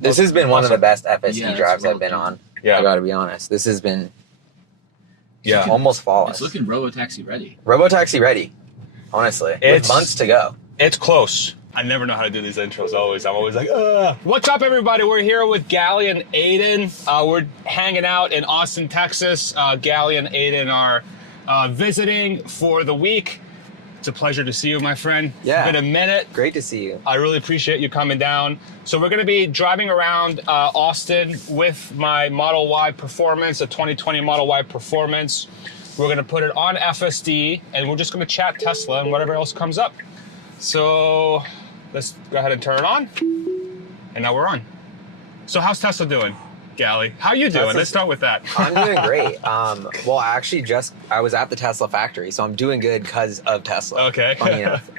This has been one of the best FSD Yeah, drives well I've been done. on. Yeah. I gotta be honest. This has been Yeah. almost flawless. It's looking robotaxi ready. Robotaxi ready, honestly. With It's- months to go. It's close. I never know how to do these intros always. I'm always like, ugh. What's up, everybody? We're here with Gally and Aiden. We're hanging out in Austin, Texas. Gally and Aiden are visiting for the week. It's a pleasure to see you, my friend. Yeah. It's been a minute. Great to see you. I really appreciate you coming down. So we're going to be driving around Austin with my Model Y Performance, a 2020 Model Y Performance. We're going to put it on FSD, and we're just going to chat Tesla and whatever else comes up. So let's go ahead and turn it on. And now we're on. So how's Tesla doing, Gally? How you doing? Let's start with that. I'm doing great. Well, actually, I was at the Tesla factory, so I'm doing good because of Tesla. Okay. Funny enough.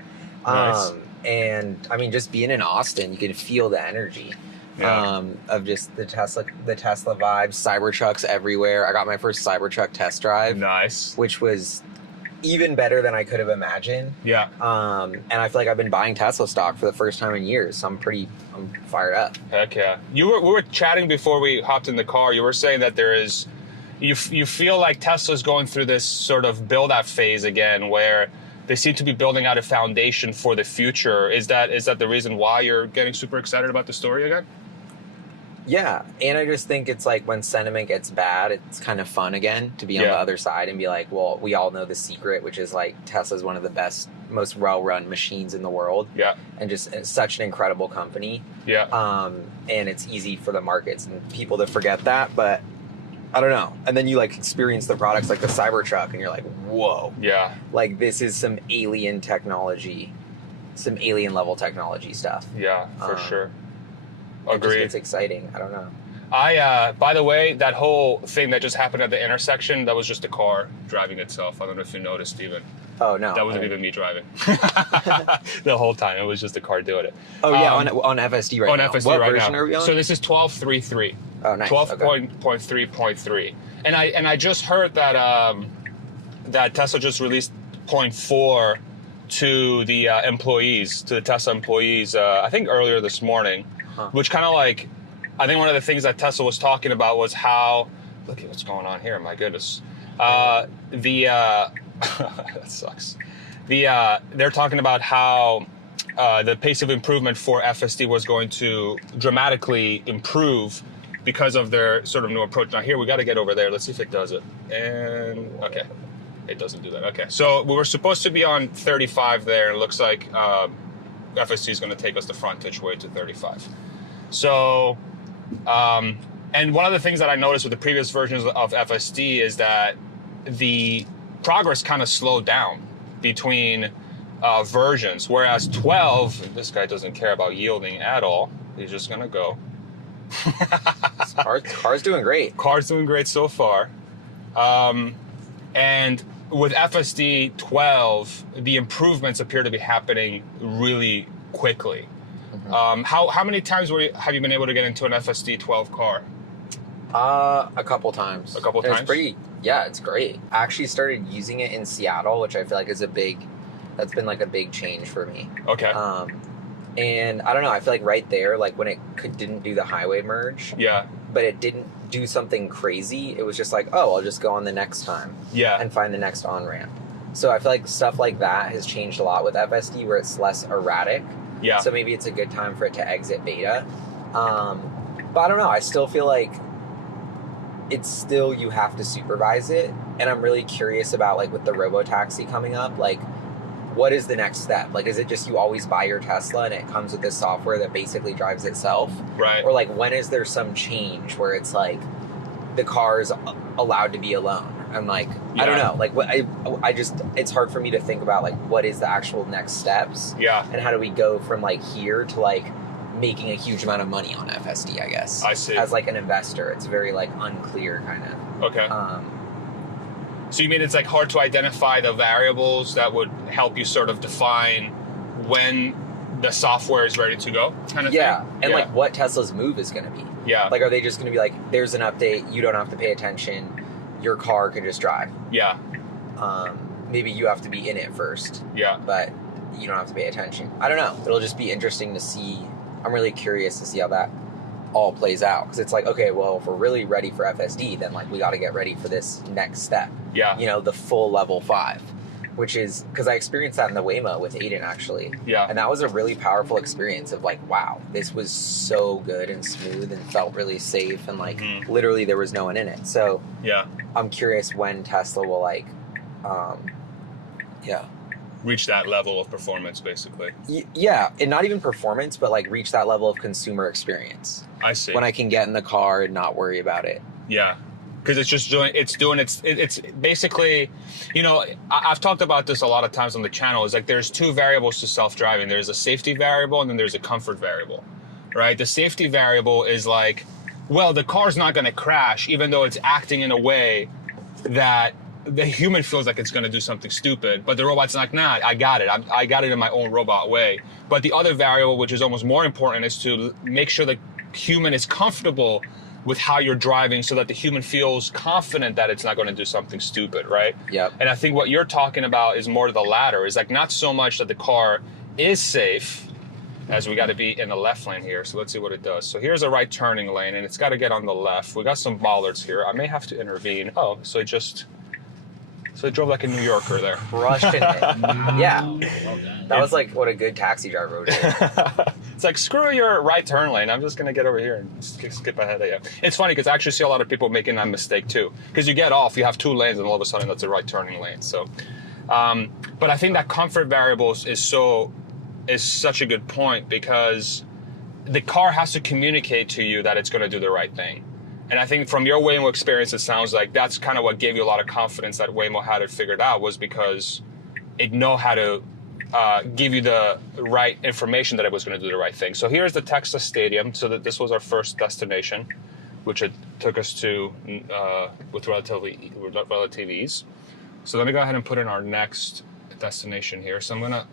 Nice. And I mean, just being in Austin, you can feel the energy of just the Tesla vibes. Cybertrucks everywhere. I got my first Cybertruck test drive, Nice. which was even better than I could have imagined. Yeah. And I feel like I've been buying Tesla stock for the first time in years, so I'm fired up. Heck yeah. We were chatting before we hopped in the car. You were saying that you feel like Tesla's going through this sort of build-out phase again, where they seem to be building out a foundation for the future. Is that the reason why you're getting super excited about the story again? Yeah, and I just think it's like when sentiment gets bad, it's kind of fun again to be on the other side and be like, well, we all know the secret, which is like Tesla's one of the best, most well-run machines in the world. Yeah. And just it's such an incredible company. Yeah. And it's easy for the markets and people to forget that, but I don't know. And then you like experience the products like the Cybertruck and you're like, whoa. Yeah. Like this is some alien technology, some alien level technology stuff. Yeah, for sure. Agreed. Agreed. It's exciting. I don't know. By the way, that whole thing that just happened at the intersection, that was just a car driving itself. I don't know if you noticed even. Oh, no. That wasn't even me driving. The whole time. It was just the car doing it. Oh, yeah, on FSD right now. On FSD what right version now. are we on? So this is 12.3.3. Oh, nice. 12.3.3. And I just heard that that Tesla just released 0.4 to the employees, to the Tesla employees, I think earlier this morning. Which kind of like, I think one of the things that Tesla was talking about was how, look at what's going on here, my goodness. That sucks. They're talking about how the pace of improvement for FSD was going to dramatically improve because of their sort of new approach. Now here, we got to get over there. Let's see if it does it. And, okay. It doesn't do that. Okay. So we were supposed to be on 35 there. It looks like FSD is going to take us the frontage way to 35. So, and one of the things that I noticed with the previous versions of FSD is that the progress kind of slowed down between versions, whereas 12, this guy doesn't care about yielding at all. He's just going to go. Car's doing great. Car's doing great so far. And with FSD 12, the improvements appear to be happening really quickly. How many times have you been able to get into an FSD 12 car? A couple times. A couple It's times? it's great. I actually started using it in Seattle, which I feel like is that's been like a big change for me. Okay. And I don't know, I feel like right there, like when it didn't do the highway merge, Yeah. but it didn't do something crazy, it was just like, oh, I'll just go on the next time Yeah. and find the next on-ramp. So I feel like stuff like that has changed a lot with FSD where it's less erratic. Yeah. So maybe it's a good time for it to exit beta. But I don't know. I still feel like you have to supervise it. And I'm really curious about like with the robotaxi coming up, like what is the next step? Like, is it just you always buy your Tesla and it comes with this software that basically drives itself? Right. Or like when is there some change where it's like the car is allowed to be alone? I'm like, I don't know. Like, what I just, it's hard for me to think about like what is the actual next steps. Yeah. And how do we go from like here to like making a huge amount of money on FSD, I guess. I see. As like an investor, it's very like unclear kind of. Okay. So you mean it's like hard to identify the variables that would help you sort of define when the software is ready to go kind of thing? And like what Tesla's move is going to be. Yeah. Like, are they just going to be like, there's an update, you don't have to pay attention, your car can just drive. Yeah. Maybe you have to be in it first. Yeah. But you don't have to pay attention. I don't know. It'll just be interesting to see. I'm really curious to see how that all plays out. Because it's like, okay, well, if we're really ready for FSD, then like we got to get ready for this next step. Yeah. You know, the full level 5, which is because I experienced that in the Waymo with Aiden actually. Yeah. And that was a really powerful experience of like, wow, this was so good and smooth and felt really safe and like literally there was no one in it. So yeah, I'm curious when Tesla will like, reach that level of performance, basically. Yeah, and not even performance, but like reach that level of consumer experience. I see. When I can get in the car and not worry about it. Yeah, because it's basically, you know, I've talked about this a lot of times on the channel. Is like there's 2 variables to self-driving. There's a safety variable and then there's a comfort variable, right? The safety variable is like, well, the car's not going to crash, even though it's acting in a way that the human feels like it's going to do something stupid, but the robot's like, nah, I got it. I got it in my own robot way. But the other variable, which is almost more important, is to make sure the human is comfortable with how you're driving so that the human feels confident that it's not going to do something stupid, right? Yep. And I think what you're talking about is more the latter. Is like not so much that the car is safe, as we got to be in the left lane here. So let's see what it does. So here's a right turning lane, and it's got to get on the left. We got some bollards here. I may have to intervene. Oh, so it drove like a New Yorker there. Crushing it. Yeah. That was like what a good taxi driver would do. It's like, screw your right turn lane. I'm just going to get over here and skip ahead of you. It's funny because I actually see a lot of people making that mistake too. Because you get off, you have 2 lanes, and all of a sudden that's a right turning lane. So, but I think that comfort variable is such a good point, because the car has to communicate to you that it's going to do the right thing. And I think from your Waymo experience, it sounds like that's kind of what gave you a lot of confidence that Waymo had it figured out, was because it know how to give you the right information that it was going to do the right thing. So here's the Texas Stadium. So that this was our first destination, which it took us to with relative ease. So let me go ahead and put in our next destination here. So I'm going to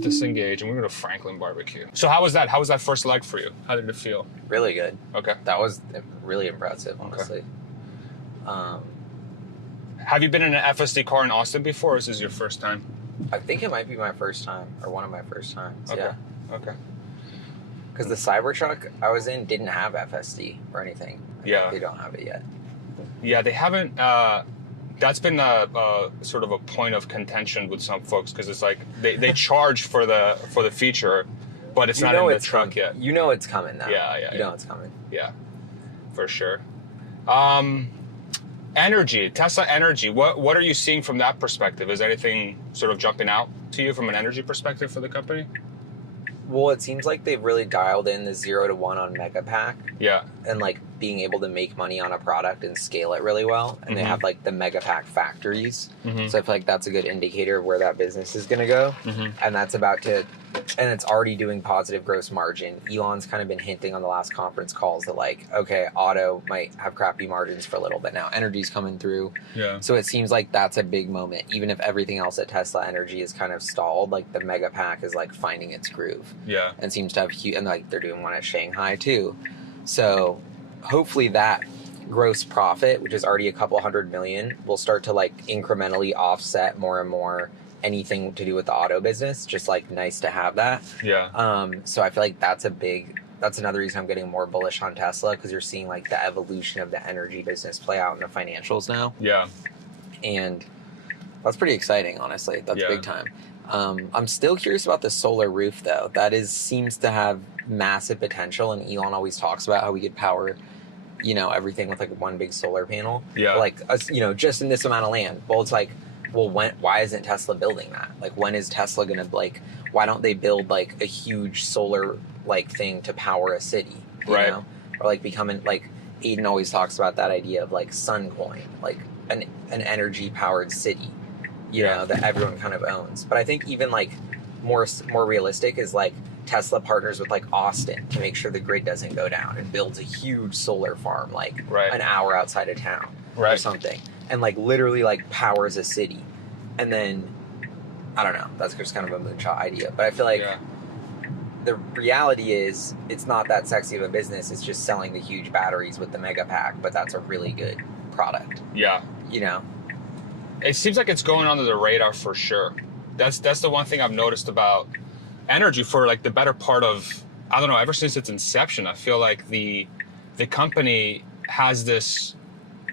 disengage and we're going to Franklin Barbecue. So how was that? How was that first leg for you? How did it feel? Really good. Okay. That was really impressive, honestly. Okay. Have you been in an FSD car in Austin before, or is this your first time? I think it might be my first time, or one of my first times. Okay. Yeah. Okay. Because the Cybertruck I was in didn't have FSD or anything. Yeah. They don't have it yet. Yeah, they haven't. That's been a sort of a point of contention with some folks, because it's like they charge for the feature, but it's not in the truck yet. You know it's coming though. Yeah. You know it's coming. Yeah, for sure. Energy, Tesla Energy. What are you seeing from that perspective? Is anything sort of jumping out to you from an energy perspective for the company? Well, it seems like they've really dialed in the 0 to 1 on Megapack. Yeah. And like being able to make money on a product and scale it really well. And they have like the Megapack factories. So I feel like that's a good indicator of where that business is going to go. And that's about to, and it's already doing positive gross margin. Elon's kind of been hinting on the last conference calls that like, okay, auto might have crappy margins for a little bit now. Energy's coming through. Yeah. So it seems like that's a big moment. Even if everything else at Tesla Energy is kind of stalled, like the Megapack is like finding its groove. Yeah. And seems to have huge, and like they're doing one at Shanghai too. So hopefully that gross profit, which is already a couple $100 million, will start to like incrementally offset more and more anything to do with the auto business. Just like nice to have that. Yeah. So I feel like that's another reason I'm getting more bullish on Tesla, because you're seeing like the evolution of the energy business play out in the financials now. Yeah. And that's pretty exciting, honestly. That's big time. I'm still curious about the solar roof though. That seems to have massive potential, and Elon always talks about how we could power, everything with like one big solar panel. Yeah. Like just in this amount of land. Well, it's like, why isn't Tesla building that? Like, when is Tesla gonna why don't they build like a huge solar like thing to power a city? You know? Or like becoming like Aiden always talks about that idea of like Suncoin, like an energy powered city, that everyone kind of owns. But I think even like more realistic is like Tesla partners with like Austin to make sure the grid doesn't go down and builds a huge solar farm like an hour outside of town or something, and like literally like powers a city. And then I don't know, that's just kind of a moonshot idea, but I feel like the reality is it's not that sexy of a business. It's just selling the huge batteries with the Megapack, but that's a really good product. Yeah. It seems like it's going under the radar for sure. That's the one thing I've noticed about energy for like the better part of I don't know, ever since its inception, I feel like the company has this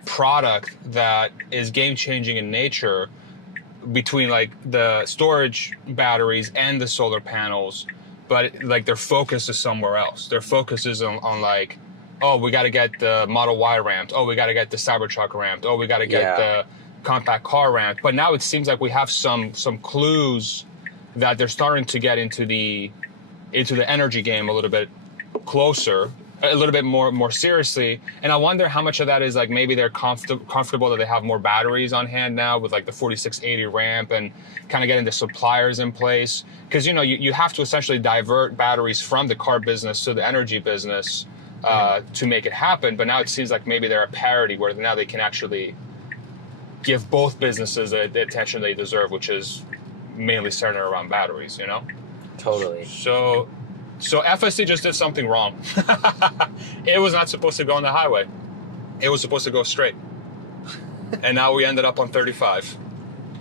product that is game changing in nature between like the storage batteries and the solar panels, but like their focus is somewhere else. Their focus is on like, oh, we got to get the Model Y ramped. Oh, we got to get the Cybertruck ramped. Oh, we got to get the compact car ramped. But now it seems like we have some clues that they're starting to get into the energy game a little bit closer, a little bit more seriously. And I wonder how much of that is like maybe they're comfortable that they have more batteries on hand now with like the 4680 ramp and kind of getting the suppliers in place. Because, you know, you have to essentially divert batteries from the car business to the energy business to make it happen. But now it seems like maybe they're a parity where now they can actually give both businesses the attention they deserve, which is mainly centered around batteries, you know? Totally. So FSD just did something wrong. It was not supposed to go on the highway. It was supposed to go straight. And now we ended up on 35.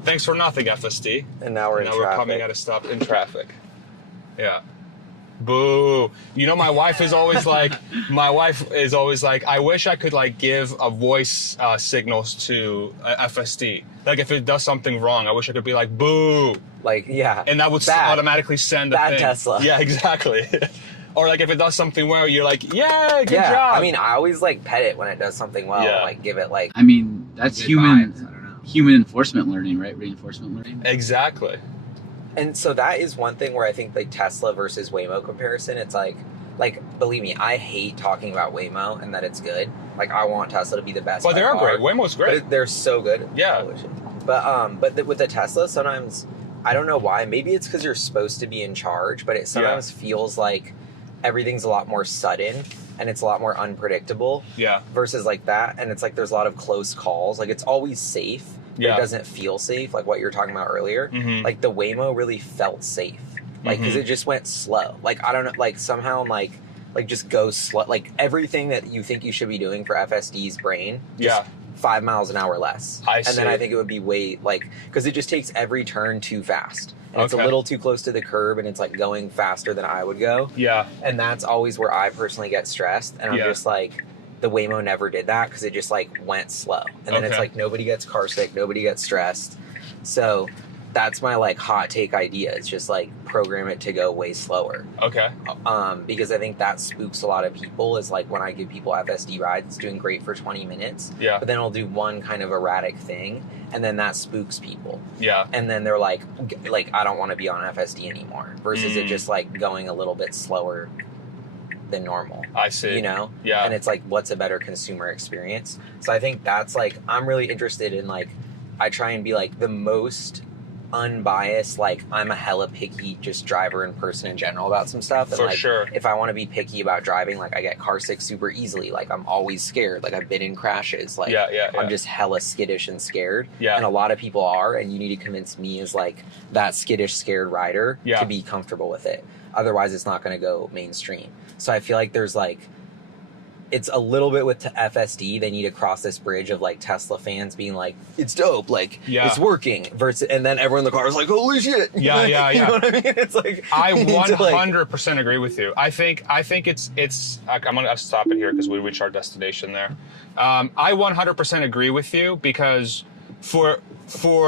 Thanks for nothing, FSD. And now we're in traffic. Now we're coming at a stop in traffic. Yeah. Boo. You know, my wife is always like, I wish I could like give a voice signals to FSD. Like if it does something wrong, I wish I could be like, boo. Like, yeah. And that would automatically send the thing. Tesla. Yeah, exactly. Or like if it does something well, you're like, yeah, good job. I mean, I always like pet it when it does something well. Yeah. Like give it like. I mean, that's human. Vibes. I don't know. Human enforcement learning, right? Reinforcement learning. Exactly. And so that is one thing where I think like Tesla versus Waymo comparison, it's like believe me, I hate talking about Waymo and that it's good. Like I want Tesla to be the best. Well, they are great. Waymo's great. But they're so good. Yeah. But with the Tesla, sometimes I don't know why. Maybe it's because you're supposed to be in charge, but it sometimes feels like everything's a lot more sudden and it's a lot more unpredictable. Yeah. Versus like that, and it's like there's a lot of close calls. Like it's always safe. But it doesn't feel safe, like what you were talking about earlier. Mm-hmm. Like the Waymo really felt safe, like because it just went slow. Like I don't know, like somehow like just goes slow. Like everything that you think you should be doing for FSD's brain, just 5 miles an hour less. And then I think it would be way like because it just takes every turn too fast. And it's a little too close to the curb, and it's like going faster than I would go. Yeah, and that's always where I personally get stressed, and I'm just like. The Waymo never did that because it just like went slow, and then it's like nobody gets car sick, nobody gets stressed. So that's my like hot take idea. It's just like program it to go way slower. Okay. Because I think that spooks a lot of people. Is like when I give people FSD rides, it's doing great for 20 minutes. Yeah. But then I'll do one kind of erratic thing, and then that spooks people. Yeah. And then they're like I don't want to be on FSD anymore. Versus it just like going a little bit slower than normal. I see. You know? Yeah. And it's like, what's a better consumer experience? So I think that's like, I'm really interested in like, I try and be like the most unbiased, like I'm a hella picky just driver and person in general about some stuff. And For like, sure. if I want to be picky about driving, like I get car sick super easily. Like I'm always scared. Like I've been in crashes. Like I'm just hella skittish and scared. Yeah. And a lot of people are, and you need to convince me as like that skittish, scared rider to be comfortable with it. Otherwise it's not going to go mainstream. So I feel like there's like, it's a little bit with FSD. They need to cross this bridge of like Tesla fans being like, it's dope, like it's working. Versus, and then everyone in the car is like, holy shit. Yeah. You know what I mean? It's like I 100% agree with you. I think it's. I'm gonna stop it here because we reached our destination there. I 100% agree with you because for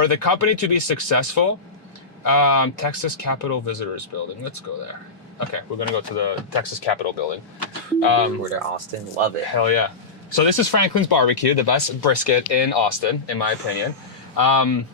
the company to be successful, Texas Capitol Visitors Building. Let's go there. Okay, we're gonna go to the Texas Capitol Building. We're to Austin, love it. Hell yeah! So this is Franklin's Barbecue, the best brisket in Austin, in my opinion.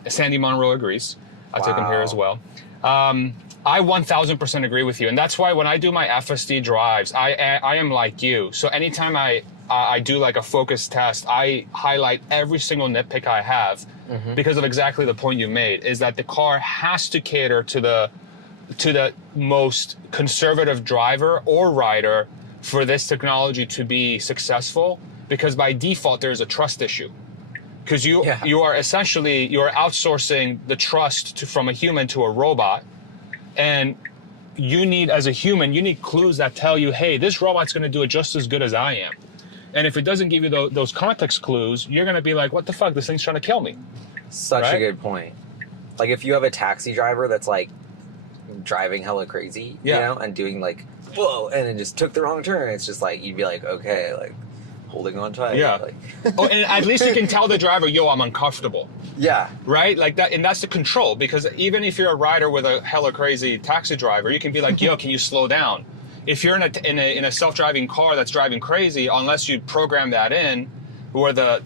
Sandy Monroe agrees. I took him here as well. I 1000% agree with you, and that's why when I do my FSD drives, I am like you. So anytime I do like a focus test, I highlight every single nitpick I have because of exactly the point you made. Is that the car has to cater to the most conservative driver or rider for this technology to be successful, because by default there's a trust issue, because you are essentially outsourcing the trust from a human to a robot, and you need, as a human, you need clues that tell you, hey, this robot's going to do it just as good as I am. And if it doesn't give you those context clues, you're going to be like, what the fuck, this thing's trying to kill me. Such a good point. Like if you have a taxi driver that's like driving hella crazy, Yeah. you know, and doing like, whoa, and it just took the wrong turn. It's just like, you'd be like, okay, like holding on tight. Yeah. Like, Oh, and at least you can tell the driver, yo, I'm uncomfortable. yeah. Right? Like that, and that's the control, because even if you're a rider with a hella crazy taxi driver, you can be like, yo, can you slow down? If you're in a self-driving car that's driving crazy, unless you program that in, where the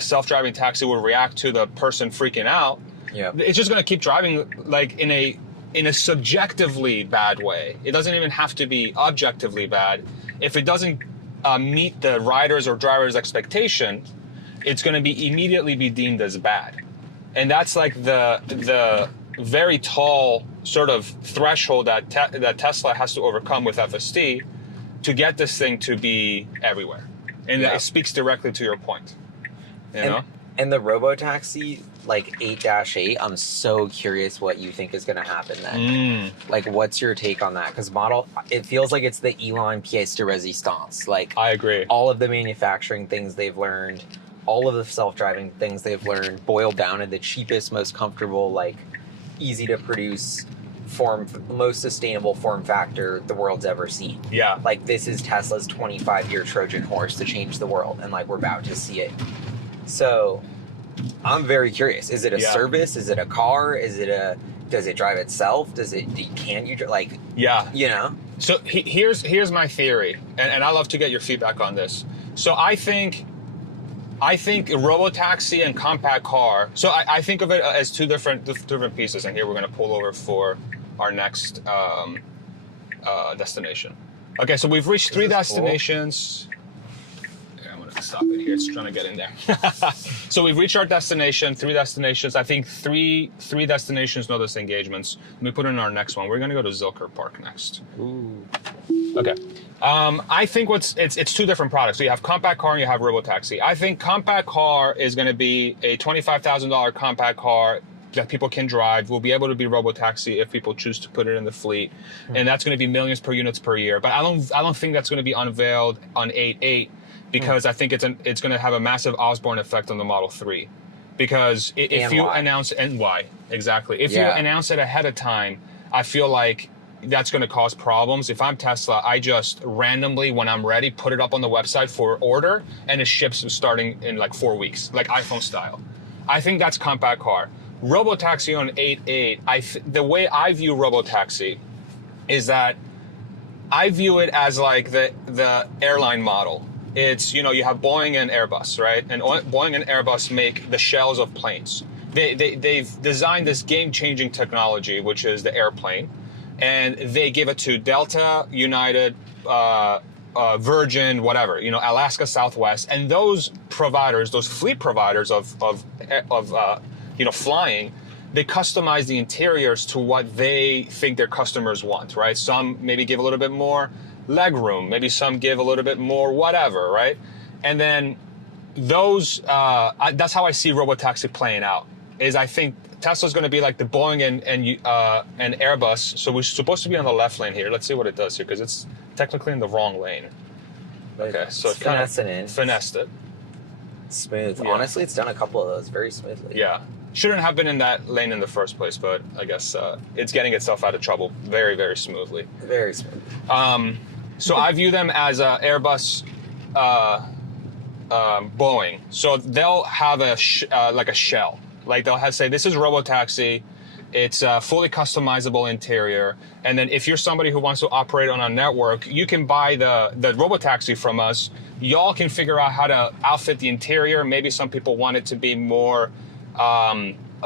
self-driving taxi will react to the person freaking out, Yeah. it's just going to keep driving like in a subjectively bad way. It doesn't even have to be objectively bad. If it doesn't meet the rider's or driver's expectation, it's going to be immediately be deemed as bad. And that's like the very tall sort of threshold that Tesla has to overcome with FSD to get this thing to be everywhere. And it speaks directly to your point. You know? And the robotaxi, like 8-8, I'm so curious what you think is going to happen then. Like, what's your take on that? Because it feels like it's the Elon pièce de résistance. Like, I agree. All of the manufacturing things they've learned, all of the self-driving things they've learned, boiled down to the cheapest, most comfortable, like, easy to produce most sustainable form factor the world's ever seen. Yeah. Like, this is Tesla's 25-year Trojan horse to change the world, and like, we're about to see it. So I'm very curious. Is it a service? Is it a car? Does it drive itself? Can you like, you know? So here's my theory, and I love to get your feedback on this. So I think robotaxi and compact car. So I think of it as two different pieces. And here we're going to pull over for our next destination. Okay, so we've reached 3 destinations. Yeah, I'm going to stop it here. It's trying to get in there. So we've reached our destination, 3 destinations. I think three destinations, no disengagements. Let me put in our next one. We're going to go to Zilker Park next. Ooh. Okay. I think it's 2 different products. So you have compact car and you have robotaxi. I think compact car is going to be a $25,000 compact car that people can drive. Will be able to be robotaxi if people choose to put it in the fleet, and that's going to be millions per units per year. But I don't think that's going to be unveiled on 8.8 because I think it's going to have a massive Osborne effect on the Model 3. Because if you announce if you announce it ahead of time, I feel like that's going to cause problems. If I'm Tesla, I just randomly, when I'm ready, put it up on the website for order, and it ships starting in like 4 weeks, like iPhone style. I think that's compact car. Robotaxi on 8.8, the way I view robotaxi is that I view it as like the airline model. It's, you have Boeing and Airbus, right? And Boeing and Airbus make the shells of planes. They've designed this game-changing technology, which is the airplane. And they give it to Delta, United, Virgin, whatever, Alaska, Southwest, and those providers, those fleet providers of flying, they customize the interiors to what they think their customers want, right? Some maybe give a little bit more leg room, maybe some give a little bit more whatever, right? And then those, that's how I see robotaxi playing out. Is I think Tesla's going to be like the Boeing and Airbus. So we're supposed to be on the left lane here. Let's see what it does here, because it's technically in the wrong lane. Okay, so it kind of finessed it. Smooth. Yeah. Honestly, it's done a couple of those very smoothly. Yeah. Shouldn't have been in that lane in the first place, but I guess it's getting itself out of trouble very, very smoothly. Very smooth. So I view them as Airbus, Boeing. So they'll have like a shell. Like they'll say, this is robotaxi. It's a fully customizable interior. And then if you're somebody who wants to operate on a network, you can buy the robotaxi from us. Y'all can figure out how to outfit the interior. Maybe some people want it to be more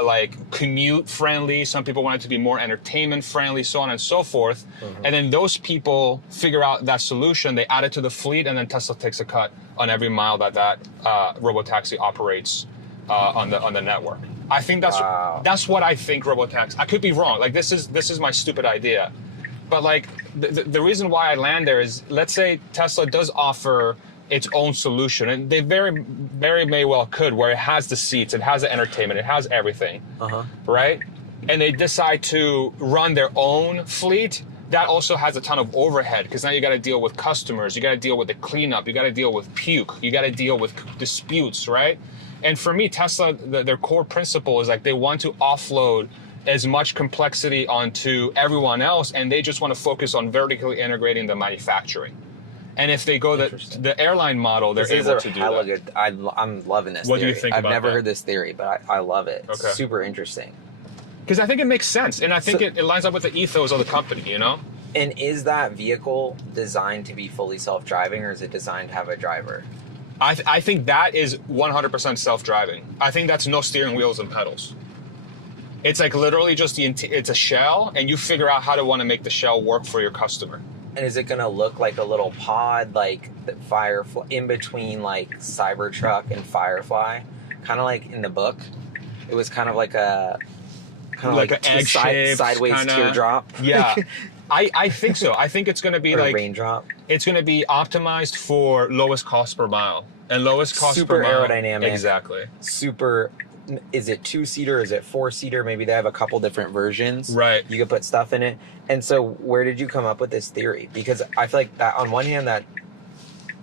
like commute friendly. Some people want it to be more entertainment friendly, so on and so forth. Mm-hmm. And then those people figure out that solution. They add it to the fleet, and then Tesla takes a cut on every mile that robotaxi operates on the network. I think that's what I think robotaxi. I could be wrong. Like this is my stupid idea, but like the reason why I land there is, let's say Tesla does offer its own solution, and they very, very may well could, where it has the seats, it has the entertainment, it has everything, right? And they decide to run their own fleet. That also has a ton of overhead, because now you got to deal with customers, you got to deal with the cleanup, you got to deal with puke, you got to deal with disputes, right? And for me, Tesla, their core principle is like they want to offload as much complexity onto everyone else, and they just want to focus on vertically integrating the manufacturing. And if they go the airline model, they're able to do that. Good. I'm loving this. What theory. do you think I've about never that? heard this theory, but I love it. It's Okay. super interesting. Because I think it makes sense, and I think it lines up with the ethos of the company, you know? And is that vehicle designed to be fully self-driving, or is it designed to have a driver? I think that is 100% self-driving. I think that's no steering wheels and pedals. It's like literally just it's a shell, and you figure out how to want to make the shell work for your customer. And is it going to look like a little pod, like the Firefly, in between like Cybertruck and Firefly? Kind of like in the book. It was kind of like a... Kind of Like like an egg-shaped sideways kinda, teardrop. Yeah. I think so. I think it's going to be Or like... raindrop. It's going to be optimized for lowest cost per mile. And lowest cost Super per mile. aerodynamic. Exactly. Super... Is it 2-seater? Is it 4-seater? Maybe they have a couple different versions. Right. You could put stuff in it. And so where did you come up with this theory? Because I feel like that on one hand that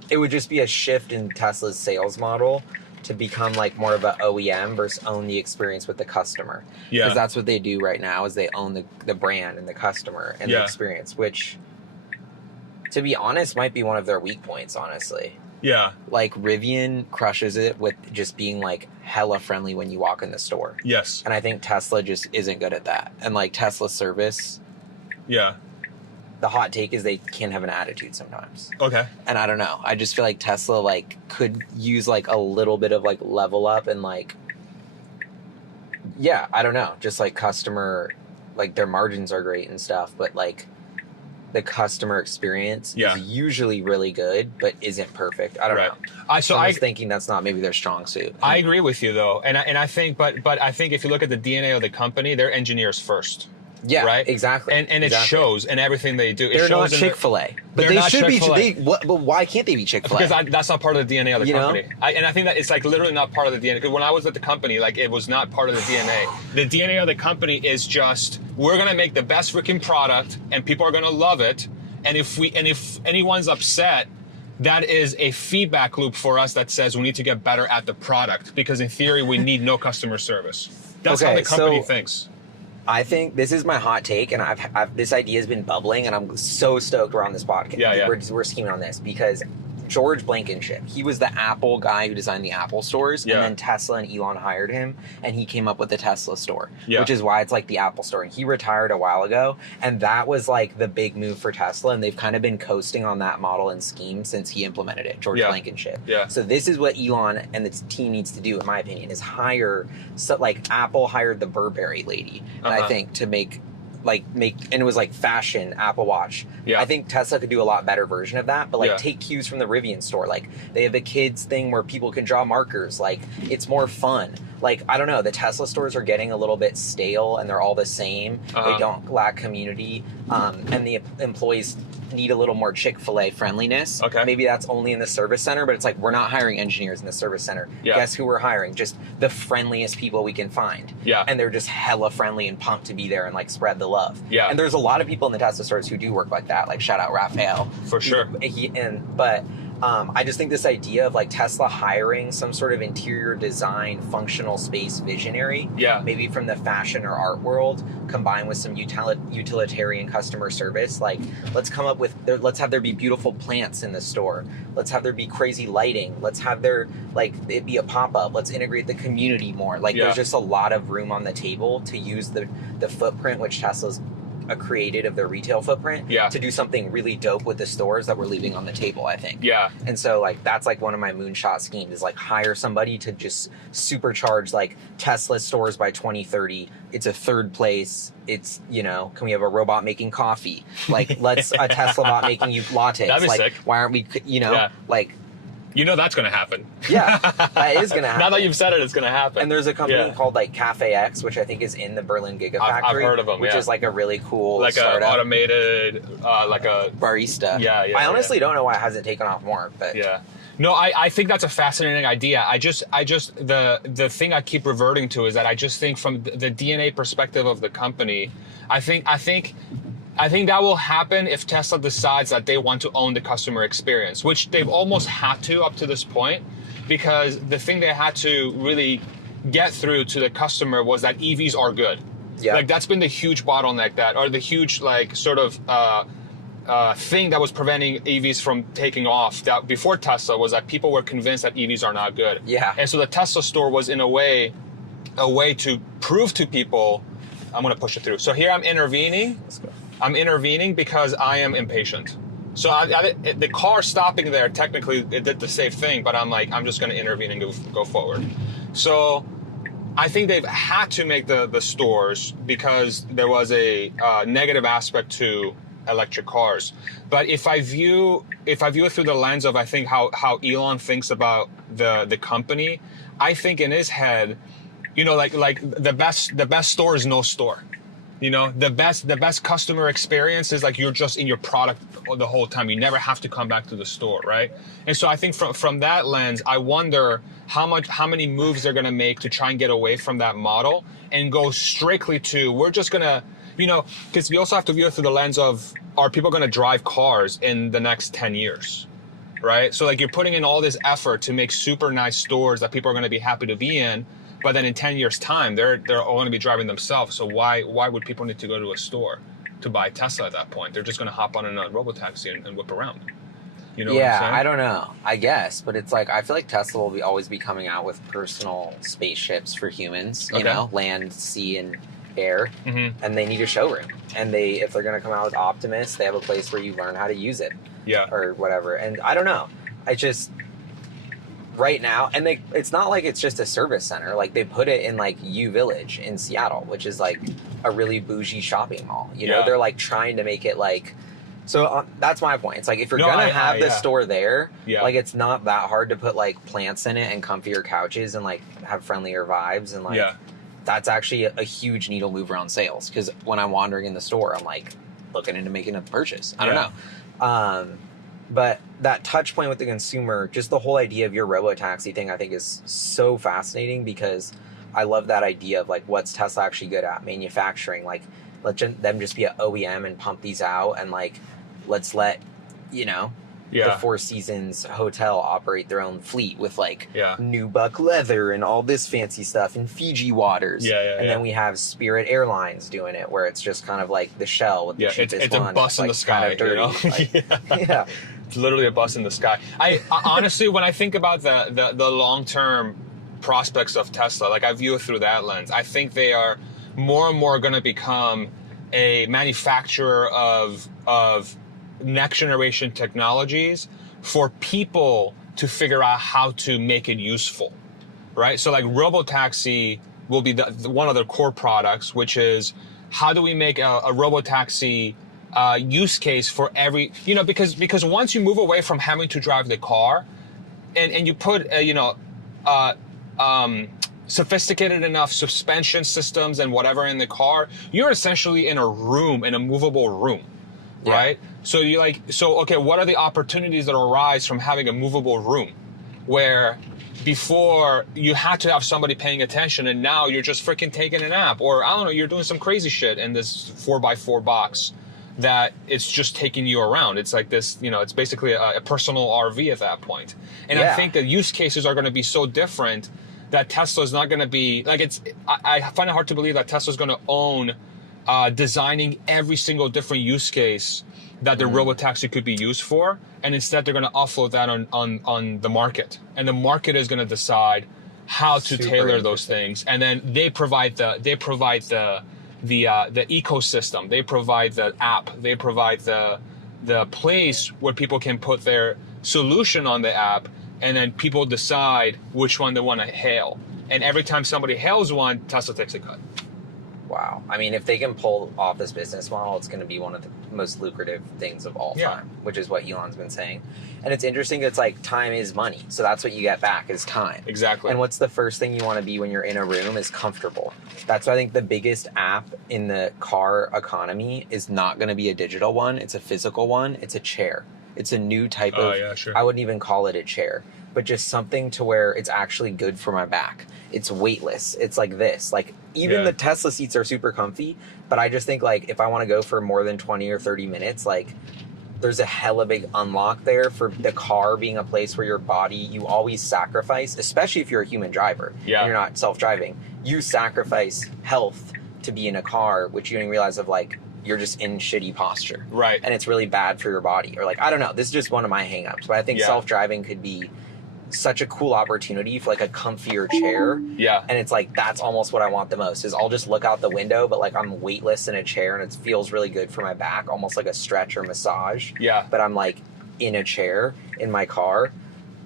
it would just be a shift in Tesla's sales model to become like more of a OEM versus own the experience with the customer. Yeah. Because that's what they do right now is they own the brand and the customer and the experience, which to be honest might be one of their weak points, honestly. Yeah. Like Rivian crushes it with just being like hella friendly when you walk in the store. Yes. And I think Tesla just isn't good at that. And like Tesla service, Yeah. the hot take is they can have an attitude sometimes. Okay. And I don't know. I just feel like Tesla like could use like a little bit of like level up and like, yeah, I don't know. Just like customer, like their margins are great and stuff, but like the customer experience is usually really good, but isn't perfect. I don't know. I was thinking that's not maybe their strong suit. I agree with you though, and I think, but I think if you look at the DNA of the company, they're engineers first. Yeah, right. Exactly. And it shows in everything they do. They're not Chick-fil-A, but they should be. But why can't they be Chick-fil-A? Because that's not part of the DNA of the company. And I think that it's like literally not part of the DNA. Because when I was at the company, like it was not part of the DNA. The DNA of the company is just we're gonna make the best freaking product, and people are gonna love it. And if anyone's upset, that is a feedback loop for us that says we need to get better at the product. Because in theory, we need no customer service. That's how the company thinks. I think this is my hot take, and I've this idea has been bubbling, and I'm so stoked we're on this podcast. Yeah. We're scheming on this because George Blankenship, he was the Apple guy who designed the Apple stores, and then Tesla and Elon hired him, and he came up with the Tesla store, which is why it's like the Apple store. And he retired a while ago, and that was like the big move for Tesla, and they've kind of been coasting on that model and scheme since he implemented it, George Blankenship. Yeah. So this is what Elon and the team needs to do, in my opinion, is hire, like Apple hired the Burberry lady, and I think to make, and it was like fashion Apple Watch. I think Tesla could do a lot better version of that, but like take cues from the Rivian store. Like they have the kids thing where people can draw markers. Like it's more fun. Like, I don't know, the Tesla stores are getting a little bit stale and they're all the same. They don't lack community. And the employees need a little more Chick-fil-A friendliness. Maybe that's only in the service center, but it's like, we're not hiring engineers in the service center. Guess who we're hiring? Just the friendliest people we can find. And they're just hella friendly and pumped to be there and like spread the love. And there's a lot of people in the Tesla stores who do work like that. Like shout out Raphael. For sure. I just think this idea of like Tesla hiring some sort of interior design, functional space visionary, maybe from the fashion or art world, combined with some utilitarian customer service. Like, let's come up with, let's have there be beautiful plants in the store. Let's have there be crazy lighting. Let's have there, like, it be a pop-up. Let's integrate the community more. Like, there's just a lot of room on the table to use the footprint, which Tesla's created of their retail footprint to do something really dope with the stores that we're leaving on the table, I think. And so like that's like one of my moonshot schemes is like hire somebody to just supercharge like Tesla stores by 2030. It's a third place. It's, can we have a robot making coffee? Like let's a Tesla bot making you lattes. That'd be like sick. Why aren't we, like that's going to happen. That is going to happen. Now that you've said it, it's going to happen. And there's a company called like Cafe X, which I think is in the Berlin Gigafactory. I've heard of them, which is like a really cool like startup. An automated, like a barista. I honestly don't know why it hasn't taken off more, but no, I think that's a fascinating idea. I just the thing I keep reverting to is that I just think from the DNA perspective of the company, I think that will happen if Tesla decides that they want to own the customer experience, which they've almost had to up to this point, because the thing they had to really get through to the customer was that EVs are good. Yeah. Like that's been the huge bottleneck or the huge like sort of thing that was preventing EVs from taking off that before Tesla was that people were convinced that EVs are not good. Yeah. And so the Tesla store was in a way to prove to people, I'm going to push it through. So here I'm intervening. Let's go. I'm intervening because I am impatient. So the car stopping there, technically it did the same thing, but I'm like, I'm just going to intervene and go forward. So I think they've had to make the stores because there was a negative aspect to electric cars. But if I view it through the lens of I think how Elon thinks about the company, I think in his head, you know, like the best store is no store. You know, the best customer experience is like you're just in your product the whole time. You never have to come back to the store, right? And so I think from that lens, I wonder how many moves they're gonna make to try and get away from that model and go strictly to we're just gonna, you know, because we also have to view it through the lens of are people gonna drive cars in the next 10 years, right? So like you're putting in all this effort to make super nice stores that people are gonna be happy to be in. But then in 10 years' time, they're all going to be driving themselves. So why would people need to go to a store to buy Tesla at that point? They're just going to hop on a robotaxi and whip around. You know what I'm saying? I don't know. I guess, but it's like I feel like Tesla will always be coming out with personal spaceships for humans. You know, land, sea, and air, and they need a showroom. And if they're going to come out with Optimus, they have a place where you learn how to use it. Yeah. Or whatever. And I don't know. I just. Right now, and it's not like it's just a service center. Like they put it in like U Village in Seattle, which is like a really bougie shopping mall. You know, they're like trying to make it like. So that's my point. It's like if you're gonna have the store there, like it's not that hard to put like plants in it and comfier couches and like have friendlier vibes and like that's actually a huge needle mover on sales. Because when I'm wandering in the store, I'm like looking into making a purchase. I don't know. But that touch point with the consumer, just the whole idea of your robotaxi thing, I think is so fascinating because I love that idea of like, what's Tesla actually good at? Manufacturing. Like, let them just be an OEM and pump these out and like, let's let, you know, the Four Seasons Hotel operate their own fleet with like nubuck leather and all this fancy stuff and Fiji waters. And then we have Spirit Airlines doing it where it's just kind of like the shell with the cheapest it's one. A bus in the sky, kind of dirty. You know? Like, it's literally a bus in the sky. I honestly, when I think about the long-term prospects of Tesla, like I view it through that lens. I think they are more and more going to become a manufacturer of next generation technologies for people to figure out how to make it useful, right? So like robotaxi will be one of their core products, which is how do we make a robotaxi use case for every, you know, because once you move away from having to drive the car and you put, sophisticated enough suspension systems and whatever in the car, you're essentially in a movable room, right? So okay, what are the opportunities that arise from having a movable room where before you had to have somebody paying attention and now you're just freaking taking a nap or I don't know, you're doing some crazy shit in this 4x4 box that it's just taking you around. It's like this, you know, it's basically a personal RV at that point. And I think the use cases are going to be so different that Tesla is not going to be like I find it hard to believe that Tesla's going to own designing every single different use case that the robotaxi could be used for, and instead they're going to offload that on the market, and the market is going to decide how to tailor those things, and then they provide the ecosystem, they provide the app, they provide the place where people can put their solution on the app, and then people decide which one they want to hail. And every time somebody hails one, Tesla takes a cut. Wow. I mean, if they can pull off this business model, it's going to be one of the most lucrative things of all time, which is what Elon's been saying. And it's interesting. It's like time is money. So that's what you get back is time. Exactly. And what's the first thing you want to be when you're in a room is comfortable. That's why I think the biggest app in the car economy is not going to be a digital one. It's a physical one. It's a chair. It's a new type of, I wouldn't even call it a chair, but just something to where it's actually good for my back. It's weightless. It's like this. Like even the Tesla seats are super comfy, but I just think like if I want to go for more than 20 or 30 minutes, like there's a hella big unlock there for the car being a place where your body, you always sacrifice, especially if you're a human driver and you're not self-driving, you sacrifice health to be in a car, which you don't realize of like, you're just in shitty posture. Right. And it's really bad for your body. Or like, I don't know, this is just one of my hangups, but I think self-driving could be such a cool opportunity for like a comfier chair. Yeah. And it's like, that's almost what I want the most is I'll just look out the window, but like I'm weightless in a chair and it feels really good for my back, almost like a stretch or massage. Yeah. But I'm like in a chair in my car.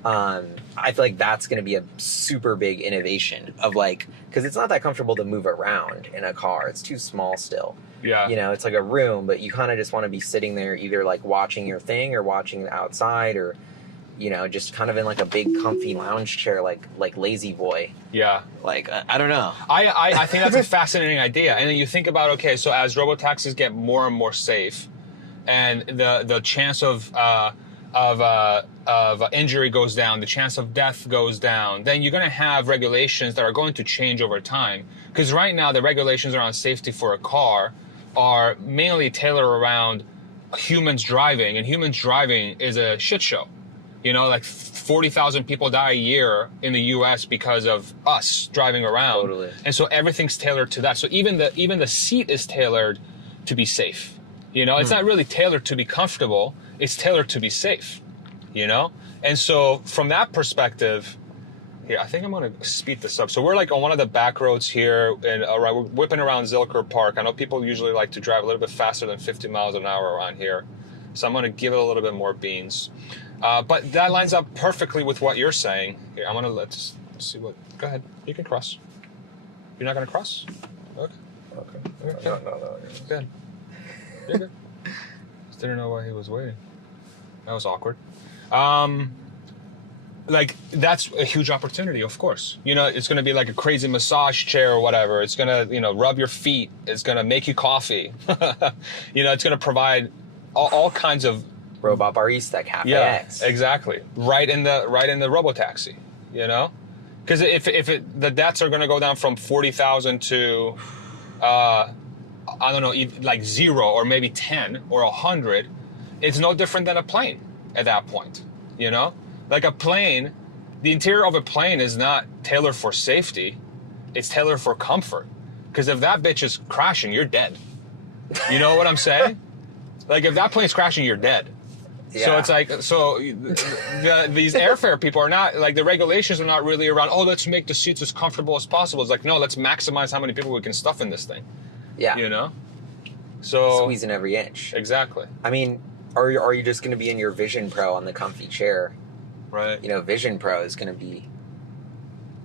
I feel like that's going to be a super big innovation of like, because it's not that comfortable to move around in a car. It's too small still. Yeah. You know, it's like a room, but you kind of just want to be sitting there either like watching your thing or watching outside or, you know, just kind of in like a big comfy lounge chair, like Lazy Boy. Yeah. Like, I don't know. I think that's a fascinating idea. And then you think about, okay, so as robotaxis get more and more safe and the chance of injury goes down, the chance of death goes down, then you're going to have regulations that are going to change over time. Because right now the regulations around safety for a car are mainly tailored around humans driving, and humans driving is a shit show. You know, like 40,000 people die a year in the U.S. because of us driving around. Totally. And so everything's tailored to that. So even the seat is tailored to be safe. You know, it's not really tailored to be comfortable. It's tailored to be safe. You know? And so from that perspective, here, I think I'm going to speed this up. So we're like on one of the back roads here, and we're whipping around Zilker Park. I know people usually like to drive a little bit faster than 50 miles an hour around here. So I'm going to give it a little bit more beans. But that lines up perfectly with what you're saying. Here, I'm going to let's see what... Go ahead. You can cross. You're not going to cross? Okay. Okay. No. Good. You're good. Just didn't know why he was waiting. That was awkward. Like, that's a huge opportunity, of course. You know, it's going to be like a crazy massage chair or whatever. It's going to, you know, rub your feet. It's going to make you coffee. You know, it's going to provide all kinds of... Robot barista, Cafe X. Exactly. Right in the robotaxi, you know? Because if the deaths are going to go down from 40,000 to, I don't know, like 0 or maybe 10 or 100, it's no different than a plane at that point, you know? Like a plane, the interior of a plane is not tailored for safety. It's tailored for comfort. Because if that bitch is crashing, you're dead. You know what I'm saying? Like if that plane's crashing, you're dead. Yeah. So it's like, these airfare people are not, like the regulations are not really around, oh, let's make the seats as comfortable as possible. It's like, no, let's maximize how many people we can stuff in this thing. Yeah. You know? So squeezing every inch. Exactly. I mean, are you just going to be in your Vision Pro on the comfy chair? Right. You know, Vision Pro is going to be...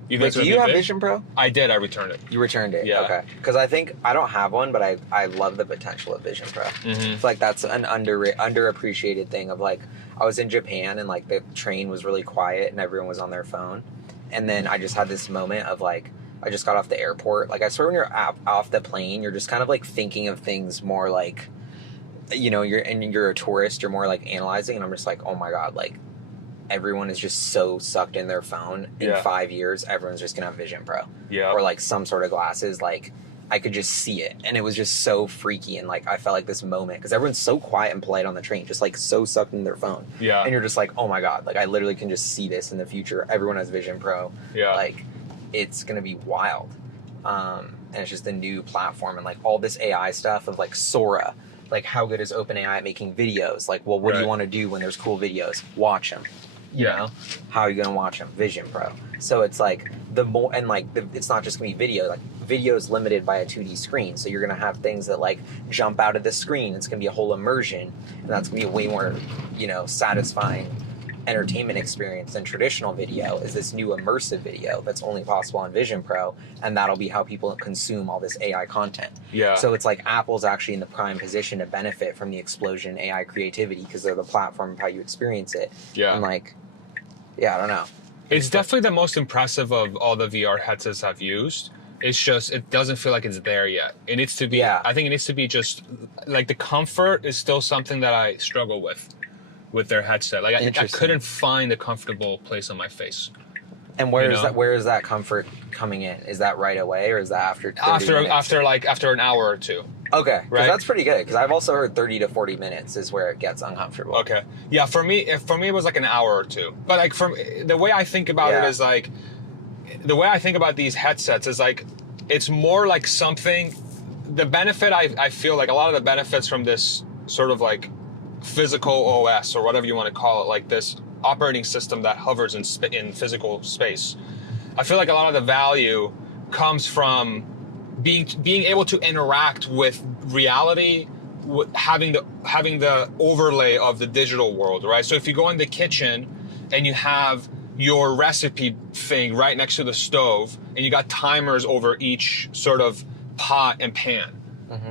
Do you have Vision Pro? I did. I returned it. You returned it? Yeah. Okay. Because I think, I don't have one, but I love the potential of Vision Pro. Mm-hmm. I feel like that's an underappreciated thing of like, I was in Japan and like the train was really quiet and everyone was on their phone. And then I just had this moment of like, I just got off the airport. Like I swear when you're off the plane, you're just kind of like thinking of things more like, you know, you're a tourist, you're more like analyzing, and I'm just like, oh my God, like everyone is just so sucked in their phone. In 5 years, everyone's just gonna have Vision Pro. Yeah. Or like some sort of glasses. Like I could just see it, and it was just so freaky, and like I felt like this moment because everyone's so quiet and polite on the train, just like so sucked in their phone. Yeah. And you're just like, oh my God, like I literally can just see this in the future. Everyone has Vision Pro. Yeah. Like it's gonna be wild. And it's just a new platform and like all this AI stuff of like Sora. Like how good is OpenAI at making videos? Like, well, what do you want to do when there's cool videos? Watch them. You know, how are you going to watch them? Vision Pro. So it's like it's not just going to be video. Like video is limited by a 2D screen. So you're going to have things that like jump out of the screen. It's going to be a whole immersion, and that's going to be a way more, you know, satisfying entertainment experience than traditional video. Is this new immersive video that's only possible on Vision Pro, and that'll be how people consume all this AI content. Yeah. So it's like Apple's actually in the prime position to benefit from the explosion in AI creativity because they're the platform of how you experience it. Yeah. And like, I don't know. It's definitely the most impressive of all the VR headsets I've used. It's just, it doesn't feel like it's there yet. It needs to be, I think it needs to be just, like the comfort is still something that I struggle with their headset. Like I couldn't find a comfortable place on my face. And where is that comfort coming in? Is that right away or is that after 30 minutes? After an hour or two? Okay, right. That's pretty good because I've also heard 30 to 40 minutes is where it gets uncomfortable. Okay, yeah. For me, it was like an hour or two. But like the way I think about it is like, the way I think about these headsets is like, it's more like something the benefit, I feel like a lot of the benefits from this sort of like physical OS or whatever you want to call it, like this operating system that hovers in physical space, I feel like a lot of the value comes from being able to interact with reality, having the overlay of the digital world, right? So if you go in the kitchen and you have your recipe thing right next to the stove and you got timers over each sort of pot and pan,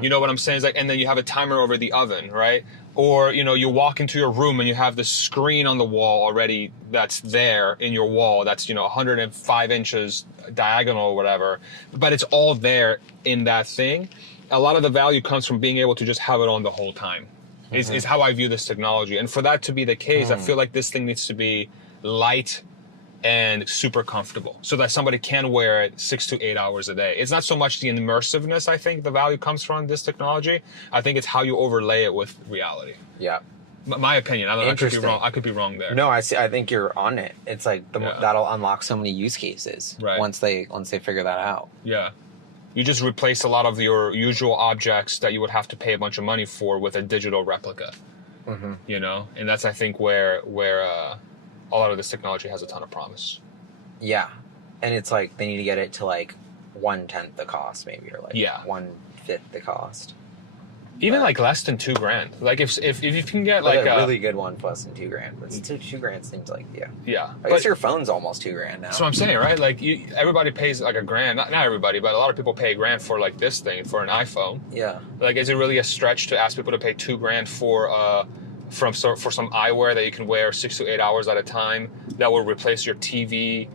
you know what I'm saying? It's like, and then you have a timer over the oven, right? Or, you know, you walk into your room and you have the screen on the wall already that's there in your wall that's, you know, 105 inches diagonal or whatever, but it's all there in that thing. A lot of the value comes from being able to just have it on the whole time, is how I view this technology. And for that to be the case, I feel like this thing needs to be light and super comfortable so that somebody can wear it 6 to 8 hours a day. It's not so much the immersiveness, I think the value comes from this technology. I think it's how you overlay it with reality. Yeah. My opinion. I could be wrong. I could be wrong there. No, I see. I think you're on it. It's like that'll unlock so many use cases once they figure that out. Yeah. You just replace a lot of your usual objects that you would have to pay a bunch of money for with a digital replica. You know? And that's, I think, where a lot of this technology has a ton of promise. Yeah. And it's like they need to get it to like 1/10 the cost, maybe, or like 1/5 the cost. Even like less than $2,000. Like if you can get like a really good one less than $2,000, but $2,000 seems like yeah. I guess your phone's almost $2,000 now. That's what I'm saying, right? Like everybody pays like $1,000. Not everybody, but a lot of people pay $1,000 for like this thing, for an iPhone. Yeah. Like, is it really a stretch to ask people to pay $2,000 for some eyewear that you can wear 6 to 8 hours at a time that will replace your TV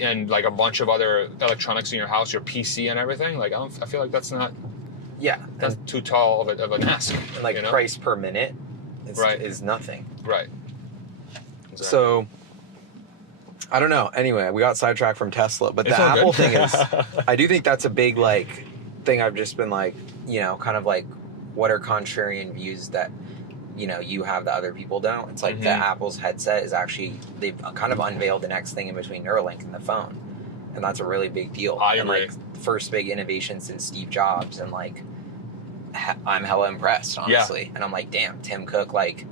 and like a bunch of other electronics in your house, your PC and everything? Like I feel like that's not. Yeah, that's too tall of an ask. And like, you know? Price per minute is nothing. Right. Exactly. So, I don't know. Anyway, we got sidetracked from Tesla, but the Apple thing is, I do think that's a big like thing. I've just been like, you know, kind of like, what are contrarian views that, you know, you have that other people don't? It's like the Apple's headset is actually, they've kind of unveiled the next thing in between Neuralink and the phone. And that's a really big deal. I agree. And like, first big innovation since Steve Jobs, and like, I'm hella impressed, honestly. And I'm like, damn, Tim Cook like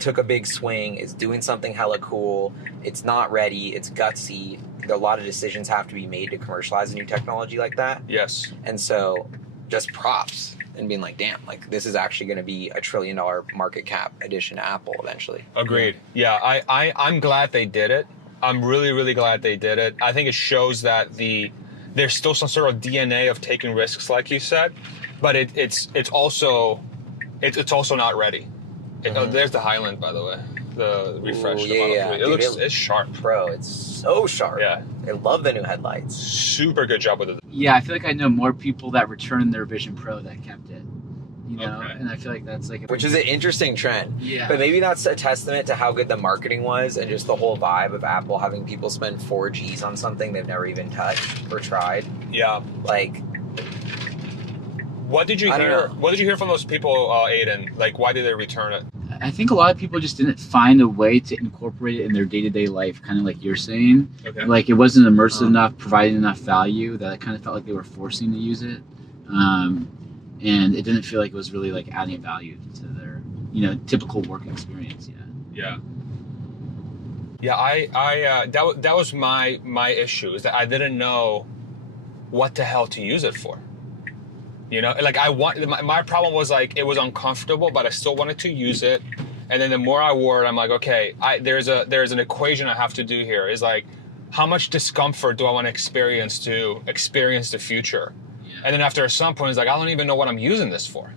took a big swing, is doing something hella cool. It's not ready, it's gutsy. A lot of decisions have to be made to commercialize a new technology like that. Yes. And so just props, and being like, damn, like this is actually going to be $1 trillion market cap addition to Apple eventually. Agreed. Yeah, I'm glad they did it. I'm really, really glad they did it. I think it shows that there's still some sort of DNA of taking risks, like you said, but it's also not ready. There's the Highland, by the way, the refresh. Ooh, yeah. Dude, it's sharp, bro. It's so sharp. Yeah, I love the new headlights. Super good job with it. Yeah, I feel like I know more people that returned their Vision Pro that kept it. You know, and I feel like that's like which is an interesting trend. Yeah. But maybe that's a testament to how good the marketing was and just the whole vibe of Apple having people spend 4 Gs on something they've never even touched or tried. Yeah. Like, what did you hear? What did you hear from those people, Aiden? Like, why did they return it? I think a lot of people just didn't find a way to incorporate it in their day-to-day life, kind of like you're saying. Okay. Like, it wasn't immersive enough, providing enough value, that I kind of felt like they were forcing to use it. And it didn't feel like it was really like adding value to their, you know, typical work experience. Yeah. That was my issue, is that I didn't know what the hell to use it for. You know, like my problem was like, it was uncomfortable, but I still wanted to use it. And then the more I wore it, I'm like, okay, there's an equation I have to do here. Is like, how much discomfort do I want to experience the future? And then after some point, it's like, I don't even know what I'm using this for.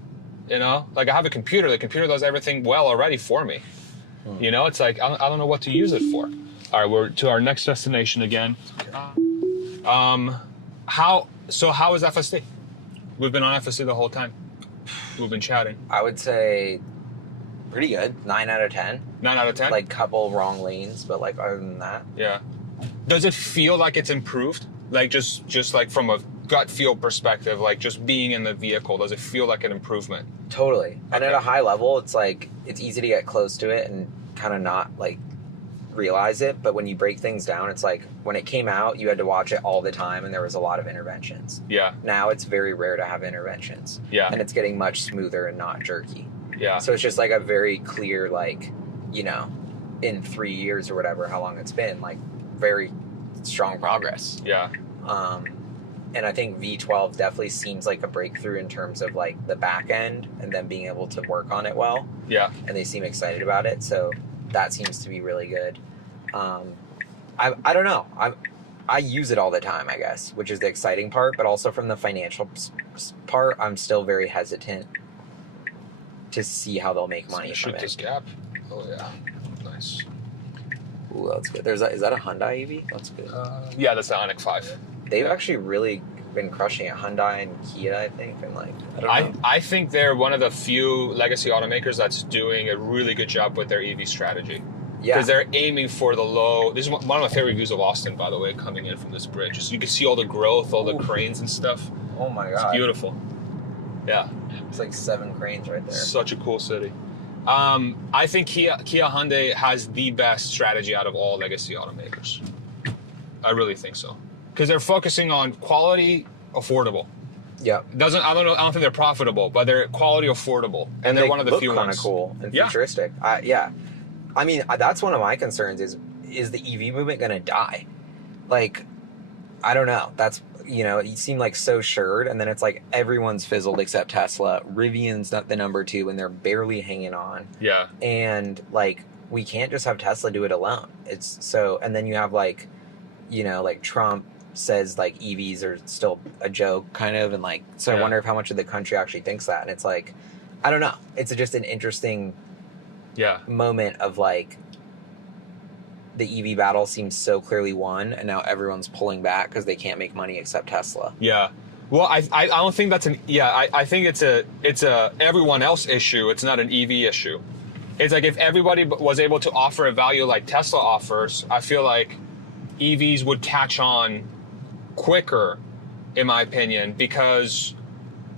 You know, like I have a computer. The computer does everything well already for me. You know, it's like, I don't know what to use it for. All right, we're to our next destination again. How is FSD? We've been on FSD the whole time. We've been chatting. I would say pretty good. 9 out of 10. 9 out of 10? Like, couple wrong lanes, but like other than that. Yeah. Does it feel like it's improved? Like just like from a gut feel perspective, like just being in the vehicle, does it feel like an improvement? Totally. And at a high level, it's like, it's easy to get close to it and kind of not like realize it, but when you break things down, it's like when it came out, you had to watch it all the time and there was a lot of interventions. Yeah. Now it's very rare to have interventions. Yeah. And it's getting much smoother and not jerky. Yeah. So it's just like a very clear, like, you know, in 3 years or whatever, how long it's been, like very strong progress. Yeah. And I think V12 definitely seems like a breakthrough in terms of like the back end and them being able to work on it well. Yeah. And they seem excited about it. So that seems to be really good. I don't know. I use it all the time, I guess, which is the exciting part. But also from the financial part, I'm still very hesitant to see how they'll make money from Shoot it. this gap. Oh, yeah. Nice. Ooh, that's good. Is that a Hyundai EV? That's good. Yeah, that's the Ioniq 5. They've actually really been crushing it. Hyundai and Kia, I think, and like I don't know. I think they're one of the few legacy automakers that's doing a really good job with their EV strategy. Yeah, Because they're aiming for the low. This is one of my favorite views of Austin, by the way, coming in from this bridge. Just, you can see all the growth, all the cranes and stuff. oh my It's god, beautiful. Yeah, it's like 7 cranes right there. such a cool city. I think Kia Hyundai has the best strategy out of all legacy automakers. I really think so. Because they're focusing on quality, affordable. Yeah, I don't think they're profitable, but they're quality, affordable, and they're one of the few kind ones. of cool and Yeah. futuristic. Yeah, I mean that's one of my concerns is the EV movement going to die? Like, I don't know. That's, you know, you seem like so assured, and then it's like everyone's fizzled except Tesla. Rivian's not the number 2, and they're barely hanging on. Yeah, And like we can't just have Tesla do it alone. It's so, and then you have like, you know, like Trump says like EVs are still a joke kind of, and like so Yeah. I wonder if how much of the country actually thinks that. And it's like, I don't know, it's just an interesting yeah, moment of like the EV battle seems so clearly won, and now everyone's pulling back because they can't make money except Tesla. yeah. Well, I don't think that's I think it's a everyone else issue. It's not an EV issue. It's like if everybody was able to offer a value like Tesla offers, I feel like EVs would catch on quicker, in my opinion, because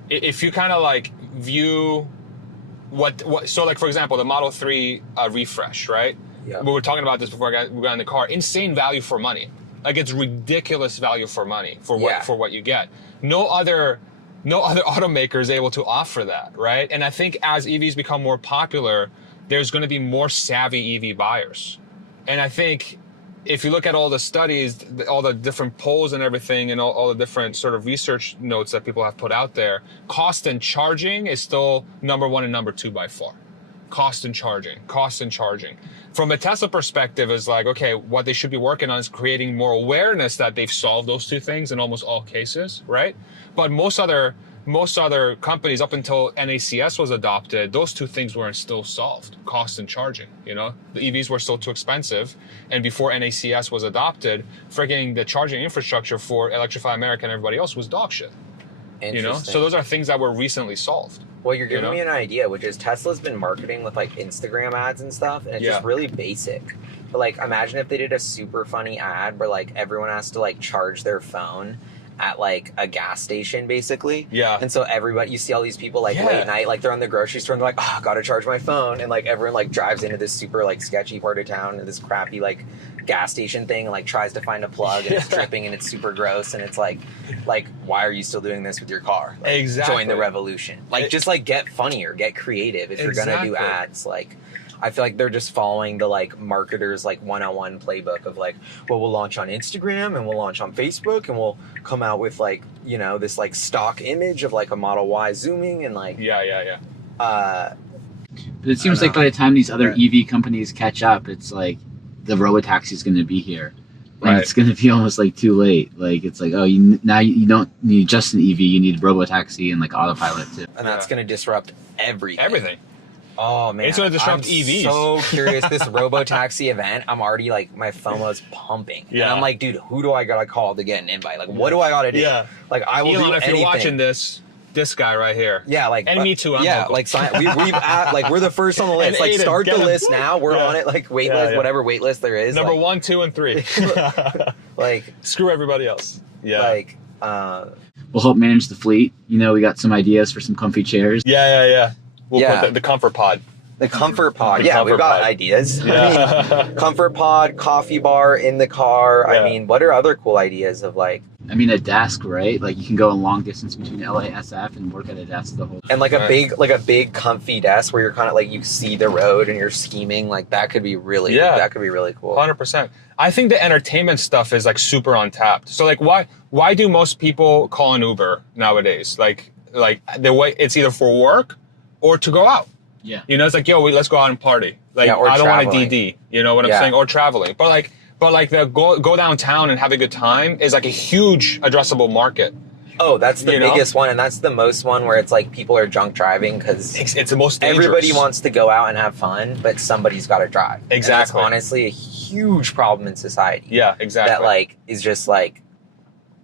if you kind of like view what so like for example the Model 3 refresh, right? Yeah. We were talking about this before we got in the car. Insane value for money. Like it's ridiculous value for money for what you get. No other automaker is able to offer that, right? And I think as EVs become more popular, there's going to be more savvy EV buyers. And I think if you look at all the studies, all the different polls and everything, and all the different sort of research notes that people have put out there, cost and charging is still number 1 and number 2 by far. Cost and charging. From a Tesla perspective, is like, okay, what they should be working on is creating more awareness that they've solved those 2 things in almost all cases, right? But most other companies, up until NACS was adopted, those 2 things weren't still solved. Cost and charging, you know? The EVs were still too expensive. And before NACS was adopted, freaking the charging infrastructure for Electrify America and everybody else was dog shit. You know? So those are things that were recently solved. Well, you're giving me an idea, which is Tesla's been marketing with like Instagram ads and stuff, and it's just really basic. But like, imagine if they did a super funny ad where like everyone has to like charge their phone at like a gas station, basically. Yeah. And so everybody, you see all these people like late night, like they're on the grocery store and they're like, oh, gotta charge my phone. And like everyone like drives into this super like sketchy part of town and this crappy like gas station thing and like tries to find a plug and it's dripping and it's super gross. And it's like, why are you still doing this with your car? Like, Exactly. Join the revolution. Like, just like get funnier, get creative. If you're gonna do ads, like, I feel like they're just following the like marketers like 101 playbook of like, well, we'll launch on Instagram and we'll launch on Facebook and we'll come out with like, you know, this like stock image of like a Model Y zooming and like but it seems like by the time these other EV companies catch up, it's like the robotaxi is going to be here. And it's going to be almost like too late. Like it's like, oh, you don't need just an EV, you need robotaxi and like autopilot too. And that's going to disrupt everything. Oh man, it's going to disrupt EVs. So curious. This robotaxi event, I'm already like, my FOMO's pumping. Yeah. And I'm like, dude, who do I gotta call to get an invite? Like, what do I gotta do? Yeah. Like, I will do anything. If you're watching this guy right here. Yeah, like, and me too. I'm local. Like, we're the first on the list. Like, start the list now. We're on it. Like, waitlist, whatever waitlist there is. Number 1, 2, and 3. Like, screw everybody else. Yeah. Like, we'll help manage the fleet. You know, we got some ideas for some comfy chairs. Yeah. We'll put the comfort pod. The comfort pod. Yeah, we've got ideas. Yeah. I mean, comfort pod, coffee bar in the car. Yeah. I mean, what are other cool ideas of like? I mean, a desk, right? Like you can go a long distance between LASF and work at a desk the whole time. And like a big comfy desk where you're kind of like you see the road and you're scheming. Like that could be really that could be really cool. 100%. I think the entertainment stuff is like super untapped. So like why do most people call an Uber nowadays? Like the way it's either for work or to go out. Yeah. You know, it's like, yo, let's go out and party. Like I don't want a DD. You know what I'm saying? Or traveling. But like the go downtown and have a good time is like a huge addressable market. Oh, that's the biggest one, and that's the most one where it's like people are drunk driving because it's the most dangerous. Everybody wants to go out and have fun, but somebody's got to drive. Exactly. And it's honestly a huge problem in society. Yeah, exactly. That like is just like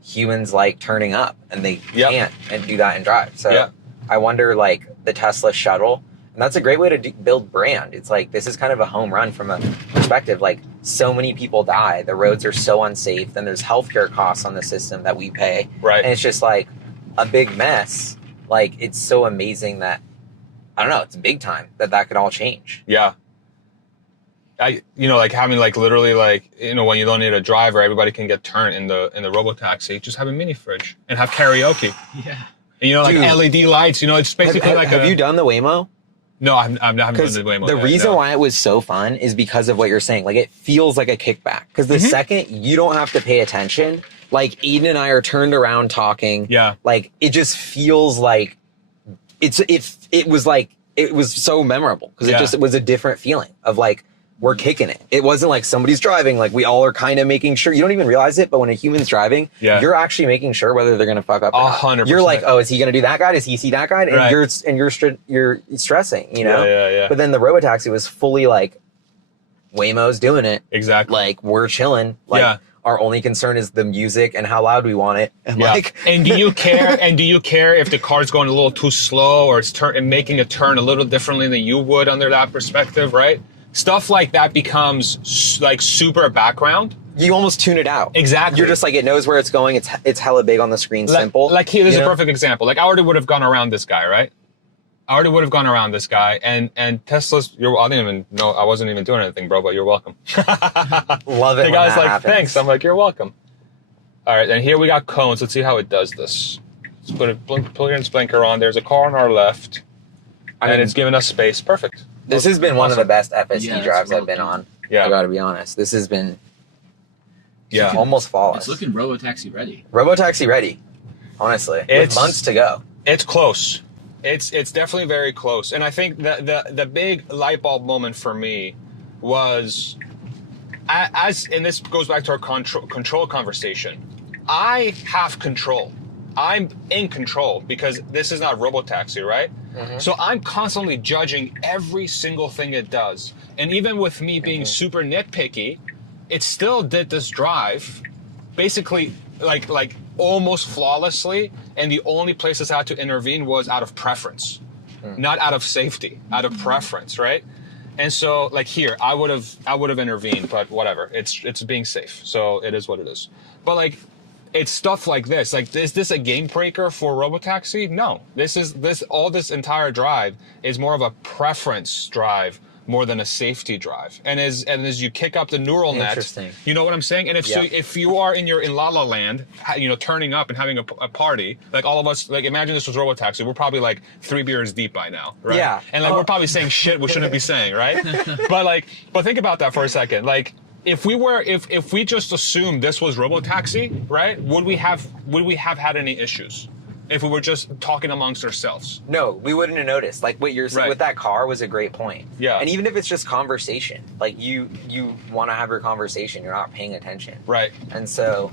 humans like turning up and they can't and do that and drive. So I wonder like the Tesla shuttle, and that's a great way to build brand. It's like this is kind of a home run from a perspective. Like so many people die, the roads are so unsafe, then there's healthcare costs on the system that we pay. Right. And it's just like a big mess. Like it's so amazing that I don't know, it's big time that could all change. Yeah. Like having like literally like, when you don't need a driver, everybody can get turned in the robotaxi. Just have a mini fridge and have karaoke. Yeah. And, like LED lights, it's basically have you done the Waymo? No, I haven't done the Waymo. The reason why it was so fun is because of what you're saying. Like it feels like a kickback because the second you don't have to pay attention, like Eden and I are turned around talking. Yeah. Like it just feels like it was so memorable because it was a different feeling of like, we're kicking it. It wasn't like somebody's driving. Like we all are kind of making sure. You don't even realize it, but when a human's driving, you're actually making sure whether they're going to fuck up. 100%. You're like, oh, is he going to do that guy? Does he see that guy? And right. you're stressing. Yeah. But then the robotaxi was fully like, Waymo's doing it. Exactly. Like we're chilling. Like our only concern is the music and how loud we want it. And and do you care? And do you care if the car's going a little too slow or it's making a turn a little differently than you would under that perspective, right? Stuff like that becomes like super background. You almost tune it out. Exactly. You're just like, it knows where it's going. It's hella big on the screen. Simple. Like here's a perfect example. Like I already would have gone around this guy, right? And Tesla's, I didn't even know, I wasn't even doing anything, bro, but you're welcome. Love it. The guy's like, happens. Thanks. I'm like, you're welcome. All right, and here we got cones. Let's see how it does this. Let's put a blinker on. There's a car on our left, and it's giving us space. Perfect. This has been one of the best FSD drives I've been on. Yeah. I gotta be honest. This has been almost flawless. It's looking robotaxi ready. Robotaxi ready. Honestly. With months to go. It's close. It's definitely very close. And I think the big light bulb moment for me was and this goes back to our control conversation. I have control. I'm in control because this is not robotaxi, right? Mm-hmm. So I'm constantly judging every single thing it does. And even with me being super nitpicky, it still did this drive basically like almost flawlessly. And the only places I had to intervene was out of preference, not out of safety, out of preference, right? And so like here, I would have intervened, but whatever. It's being safe. So it is what it is. But like, it's stuff like this. Like, is this a game breaker for robotaxi? No. This entire drive is more of a preference drive more than a safety drive. And as you kick up the neural net, you know what I'm saying? And if you are in La La Land, turning up and having a party, like all of us, like imagine this was robotaxi, we're probably like 3 beers deep by now, right? Yeah. And like we're probably saying shit we shouldn't be saying, right? but think about that for a second. Like, if we just assumed this was robotaxi, right? Would we have had any issues if we were just talking amongst ourselves? No, we wouldn't have noticed. Like what you're saying with that car was a great point. Yeah. And even if it's just conversation, like you want to have your conversation, you're not paying attention. Right. And so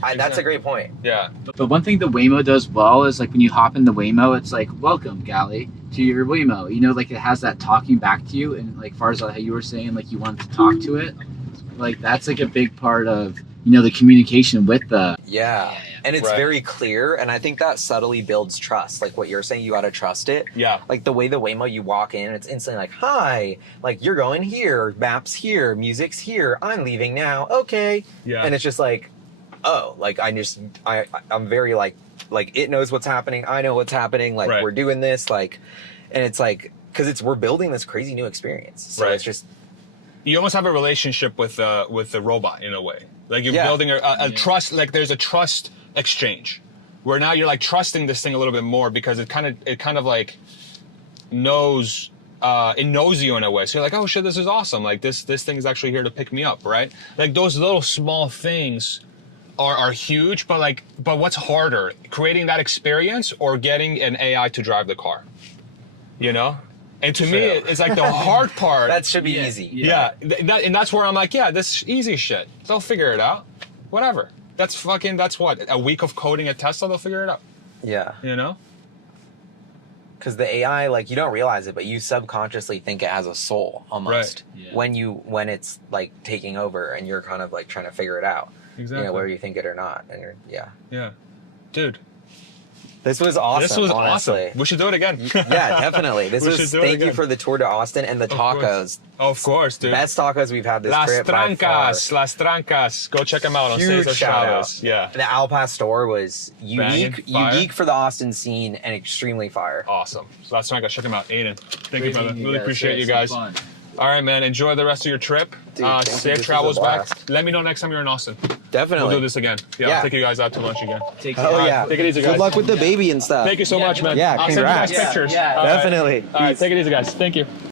that's a great point. Yeah. But one thing the Waymo does well is like when you hop in the Waymo, it's like, welcome, Gally, to your Waymo. Like it has that talking back to you. And like far as how you were saying, like you want to talk to it. Like that's like a big part of, the communication with the... Yeah. And it's very clear. And I think that subtly builds trust. Like what you're saying, you got to trust it. Yeah. Like the way the Waymo, you walk in, it's instantly like, hi, like you're going here, maps here, music's here, I'm leaving now. Okay. Yeah. And it's just like, oh, like I'm very like it knows what's happening. I know what's happening. Like we're doing this. Like, and it's like, because we're building this crazy new experience. So Right. it's just, you almost have a relationship with the robot in a way. Like you're Yeah. building a trust. Like there's a trust exchange, where now you're like trusting this thing a little bit more because it kind of like knows. It knows you in a way. So you're like, oh shit, this is awesome. Like this thing is actually here to pick me up, right? Like those little small things are huge, but what's harder, creating that experience or getting an AI to drive the car? You know? And to me, it's like the hard part. that should be easy. Yeah, and that's where I'm like, yeah, this is easy shit. They'll figure it out. Whatever. That's what, a week of coding at Tesla, they'll figure it out. Yeah. You know? Because the AI, like, you don't realize it, but you subconsciously think it has a soul almost. Right. Yeah. When it's like taking over and you're kind of like trying to figure it out. Exactly. You know, whether you think it or not. And you're, Yeah. Dude. This was awesome. This was honestly. awesome. We should do it again. Yeah, definitely. This We was should do it thank you again. for the tour to Austin and the tacos. Of course, dude. Best tacos we've had this Las trip by far. Las Trancas. Go check them out on Huge Cesar shout Chavez. out. Yeah. The Al Pastor was unique, Banging, fire. unique for the Austin scene and extremely fire. Awesome. So Las Trancas, check them out. Aiden. Thank Great you, brother. meeting Really guys. appreciate you Yeah, guys. it's been fun. All right, man. Enjoy the rest of your trip. Dude, thank you. Safe This was travels a back. blast. Let me know next time you're in Austin. Definitely. We'll do this again. Yeah, Yeah. I'll take you guys out to lunch again. Take care. Oh yeah. Take it easy, guys. Good luck with the baby and stuff. Thank you so much, man. Yeah, I'll send you guys congrats. pictures. Yeah, All right. Definitely. All right, take it easy, guys. Thank you.